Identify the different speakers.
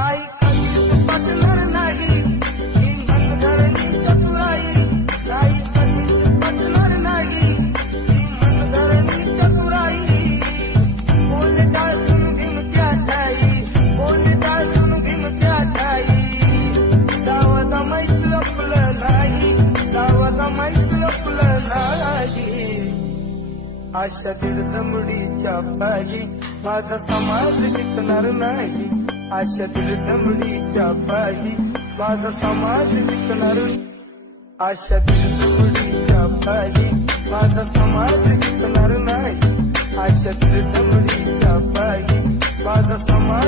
Speaker 1: आई आई अशा दीड दमडीच्या पाहिजे माझा समाज टिकणार नाही. अशा दीड दमडीच्या पायी माझा समाज विकणार. अशा दीड दमडीच्या पायी माझा समाज विकणार नाही. अशा दीड दमडीच्या पायी माझा समाज